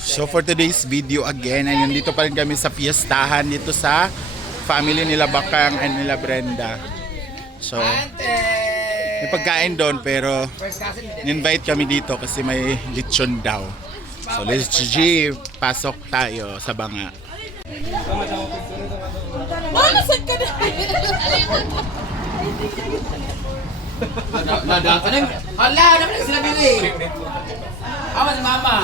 So for today's video again, ay nandito pa rin kami sa fiestahan dito sa family nila Bakang and nila Brenda. So may pagkain doon pero invite kami dito kasi may lechon daw. So let's G, pasok tayo sa banga. Nasaan ka na? Hala, naman na sila bili. Awan si mama.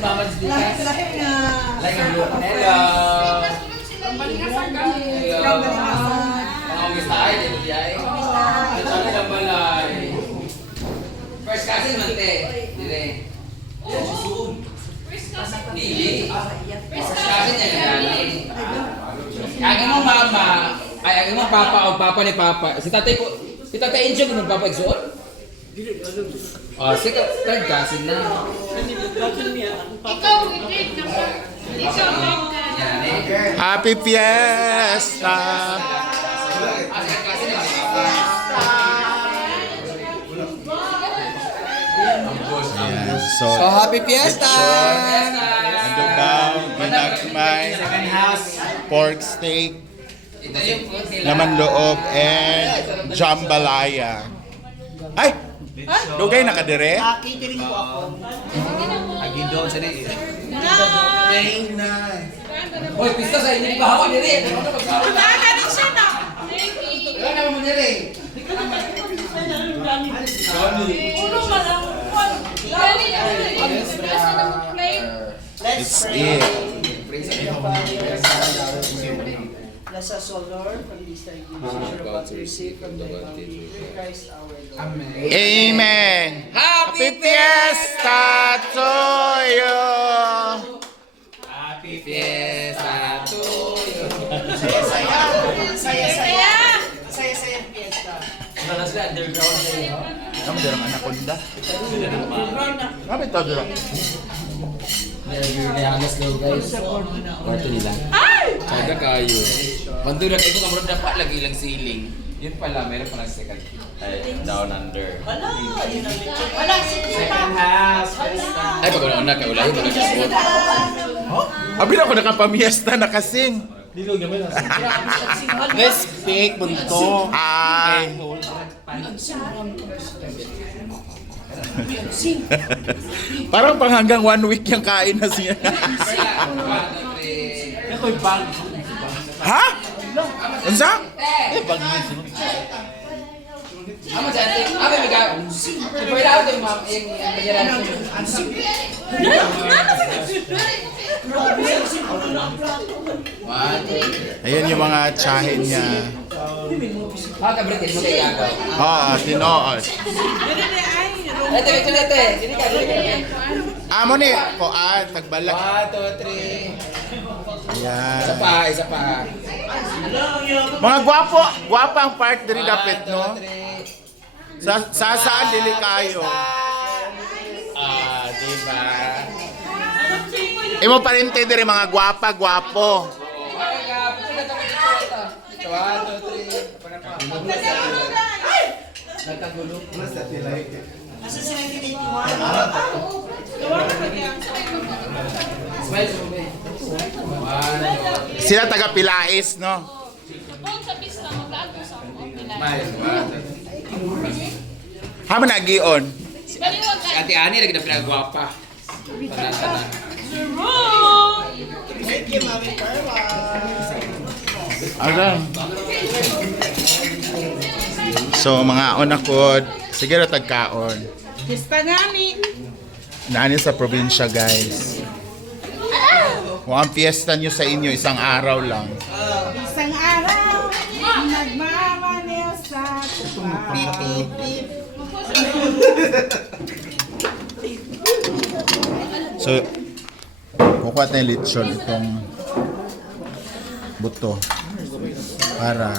Mama si Dika. Like ang lupa. Hello. Hello. Mga umistay, dito di ay. Ito ang balay. First cousin, mante. Dili. Dili. First cousin niya galing. Ang imong mama, ay ang imong papa o papa ni papa. Si tatay ko, si tatay Enjo mo papa igsuon? Oh, si third cousin na. Ikaw, i-drink na po. Happy Fiesta! Second cousin na. Ayan, so happy fiesta! ano daw, ginagmay, pork steak, Ito yung food nila. laman loob, and jambalaya. Ay! Dugay nakadire? Catering po ako. Hoy, pista sa inyo ba ako diri? Wala na siya na. Wala na mo diri. Ulo ba lang? Dali na. Nasa na mag-play. It's it. Nasa Solor, Pag-Vista, about to receive from the Bounty, Christ our Lord. Amen! Happy Fiesta to you! Happy fiesta to you. Saya-saya. Saya-saya fiesta. Wala sila underground sa iyo. Kamu darang anaconda? Kami ito darang. Halas daw guys. Kwarto nila. Kada kayo. Pandura kayo kung kamurad dapat lagi ilang ceiling. Yun pala, meron pa ng second. Ay, down under. Wala, yun ang lechon. Wala, Second half. Ay, pag una ka, ulahin mo nag-spot. Abi na ako nakapamiesta nakasing. Let's bake, bunto. Ah. Parang pang hanggang 1 week yung kain na siya. Ha? Unsa? Ama dyan, ama may gawin. Pwede ako yung pagyaran ko. Ayun yung mga tsahin niya. Kabritin mo kayo gagaw. Tinood. Ito. Dini ka. Amo ni, koan, tagbalak. 1, 2, 3. Ayan. Isa pa. Mga gwapa ang part diri dapit, no? Sa saan dili kayo? Diba? Imo parente diri mga gwapo. 1, 2, 3. Nagkagulo. Nasa 1981. Smile mo be. 1, Sila taga Pilais, no? Kung sa pista, maglaan ko sa Pilay. smile. Hama nagion. Baliwag ka. Ate Ani lagi na pinagwapa. Tanan. Thank you, Mami Carla. Alam. So mga onakod, sige ra tagkaon. Pista gani. Naani sa probinsya, guys. Kung ang fiesta nyo sa inyo, isang araw lang. Isang araw, nagmamaneho sa So, kukuha tayong lechon itong buto. Para,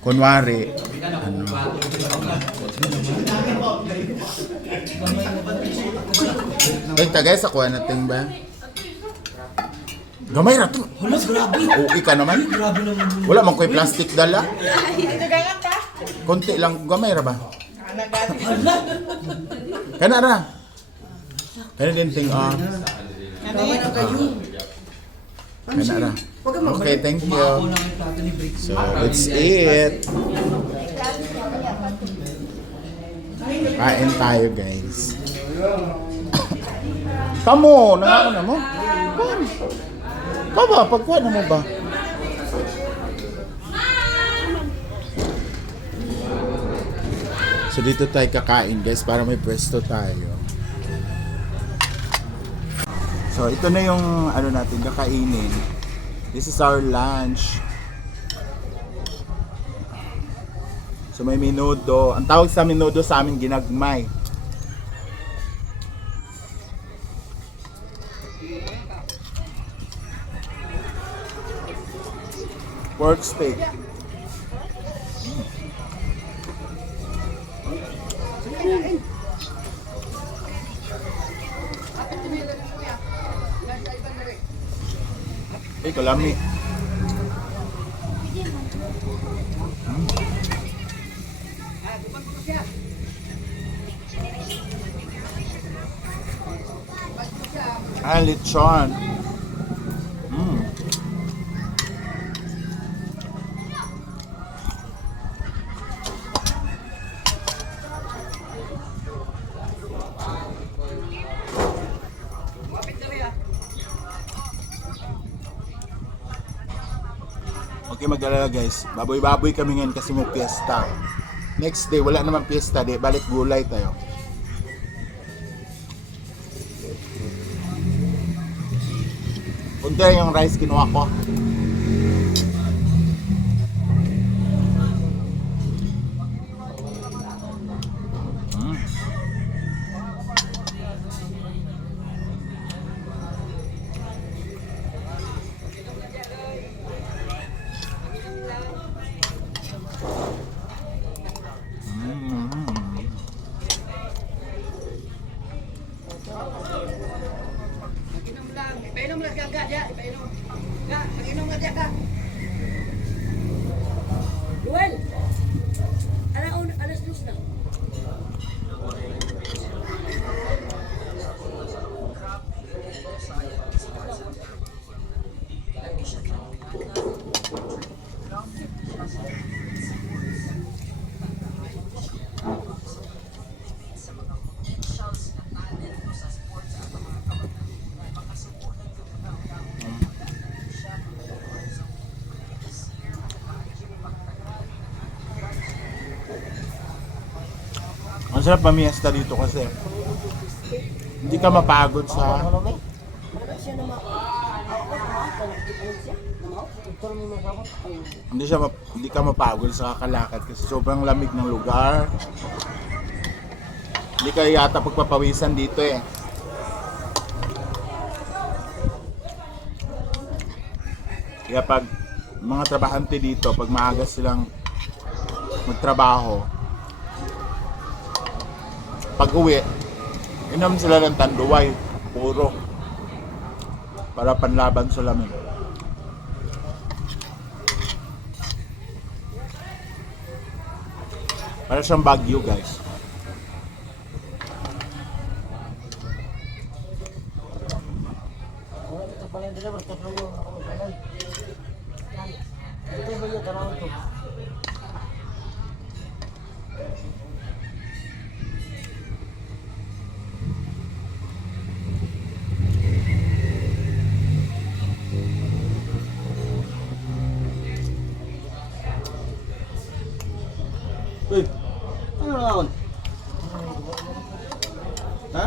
kunwari, ano. Tagay sa kuha natin ba? Gamay ra to. Halos, grabe. Uwi ka naman. Grabe naman. Wala man ko'y plastic dala. Nagagat ka? Konti lang, gamay ra ba? Nagagat. Kana ra. Kana din ting on. Naman ang kayo. Kana ra. Huwag ka Okay, thank you. Ako lang yung plato ni Briggs. So, let's eat. Kain tayo, guys. Kamo, nangako na mo. Kuhan. Baba, pagkuhan na mo ba? So dito tayo kakain, guys, para may pwesto tayo. So ito na yung ano natin kakainin. This is our lunch. So may menudo. Ang tawag sa menudo sa amin ginagmay. Pork steak. Kalami. Lechon. Okay, mag-alala guys. Baboy-baboy kami ngayon kasi may piyesta. Next day, wala naman piyesta. Di, balik gulay tayo. Punta yung rice kinuha ko. Ipainom lang ka, ya. Ipainom. Ka, mag-inom nga dyan ka. Duel! Alas 2 na. Ang sarap pamiesta dito kasi hindi ka mapagod sa hindi ka mapagod sa kakalakad kasi sobrang lamig ng lugar. Hindi ka yata pagpapawisan dito eh. Kaya pag mga trabahante dito, pag maaga silang magtrabaho, pag uwi, inom sila ng tanduay, puro, para panlaban sa lamig. Para siyang Baguio, guys. Uy, ano naman? Ha?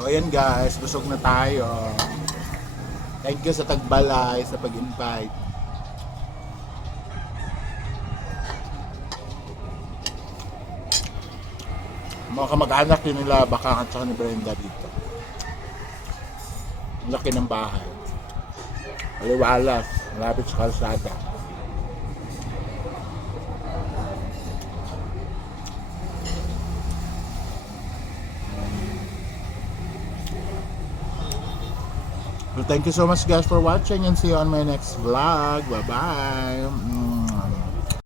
So ayan guys, busog na tayo. Thank you sa Tagbalay sa pag-invite. Mga kamag-anak din nila Bakang at saka ni Brenda dito. Ang laki ng bahay. Maliwalas, malapit sa kalsada. So thank you so much guys for watching and see you on my next vlog. Bye bye.